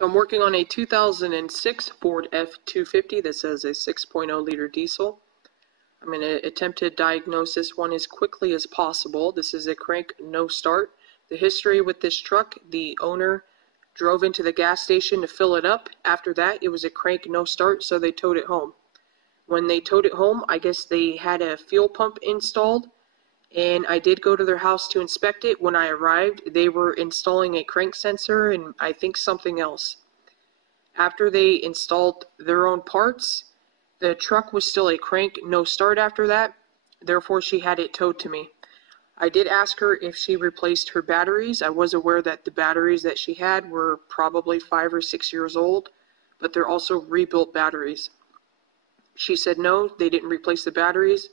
So I'm working on a 2006 Ford F-250 that says a 6.0 liter diesel. I'm going to attempt to diagnose this one as quickly as possible. This is a crank no start. The history with this truck, the owner drove into the gas station to fill it up. After that, it was a crank no start, so they towed it home. When they towed it home, I guess they had a fuel pump installed, and I did go to their house to inspect it. When I arrived, they were installing a crank sensor and I think something else. After they installed their own parts, the truck was still a crank no start after that, therefore she had it towed to me. I did ask her if she replaced her batteries. I was aware that the batteries that she had were probably 5 or 6 years old, but they're also rebuilt batteries. She said no, they didn't replace the batteries.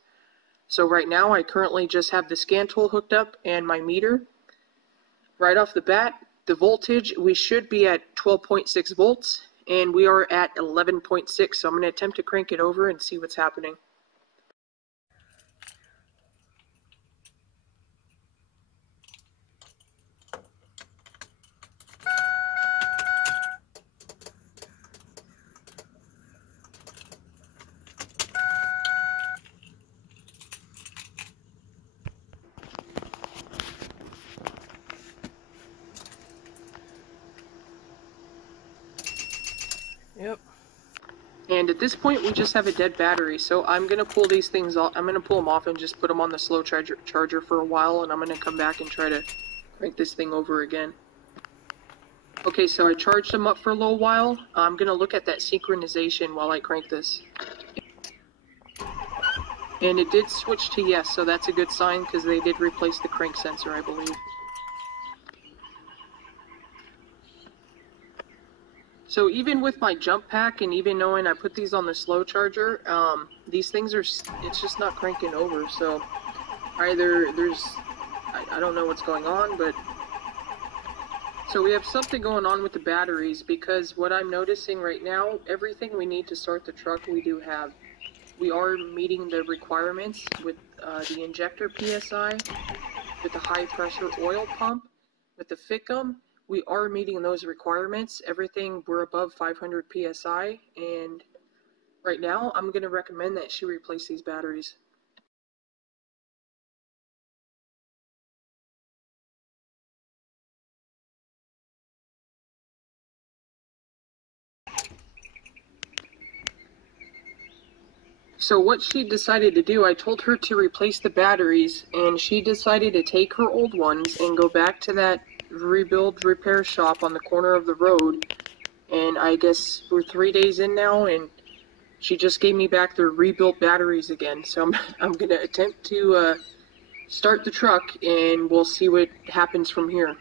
So right now I currently just have the scan tool hooked up and my meter. Right off the bat, the voltage, we should be at 12.6 volts, and we are at 11.6, so I'm going to attempt to crank it over and see what's happening. Yep. And at this point, we just have a dead battery, so I'm going to pull these things off. I'm going to pull them off and just put them on the slow charger for a while, and I'm going to come back and try to crank this thing over again. Okay, so I charged them up for a little while. I'm going to look at that synchronization while I crank this. And it did switch to yes, so that's a good sign because they did replace the crank sensor, I believe. So even with my jump pack and even knowing I put these on the slow charger, these things are, it's just not cranking over. So either I don't know what's going on, but so we have something going on with the batteries, because what I'm noticing right now, everything we need to start the truck we do have. We are meeting the requirements with the injector PSI, with the high pressure oil pump, with the FICM. We are meeting those requirements. Everything, we're above 500 PSI, and right now I'm going to recommend that she replace these batteries. So what she decided to do, I told her to replace the batteries, and she decided to take her old ones and go back to that rebuild repair shop on the corner of the road. And I guess we're 3 days in now, and she just gave me back the rebuilt batteries again. So I'm going to attempt to start the truck, and we'll see what happens from here.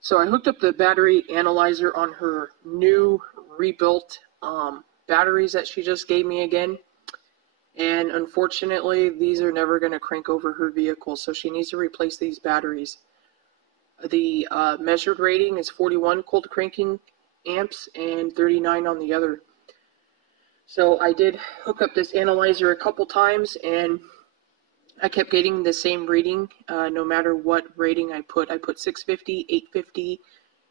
So I hooked up the battery analyzer on her new rebuilt batteries that she just gave me again. And unfortunately, these are never going to crank over her vehicle, so she needs to replace these batteries. The measured rating is 41 cold cranking amps and 39 on the other. So I did hook up this analyzer a couple times, and I kept getting the same reading no matter what rating I put. I put 650, 850,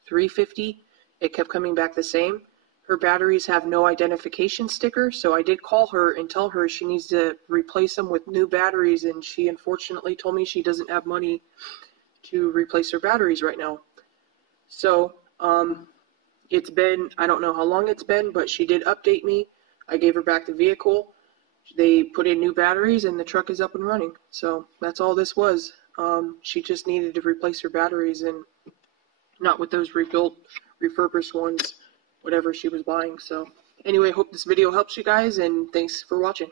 350. It kept coming back the same. Her batteries have no identification sticker, so I did call her and tell her she needs to replace them with new batteries, and she unfortunately told me she doesn't have money to replace her batteries right now. So it's been, I don't know how long it's been, but she did update me. I gave her back the vehicle. They put in new batteries, and the truck is up and running. So that's all this was. She just needed to replace her batteries, and not with those rebuilt, refurbished ones, whatever she was buying. So anyway, hope this video helps you guys, and thanks for watching.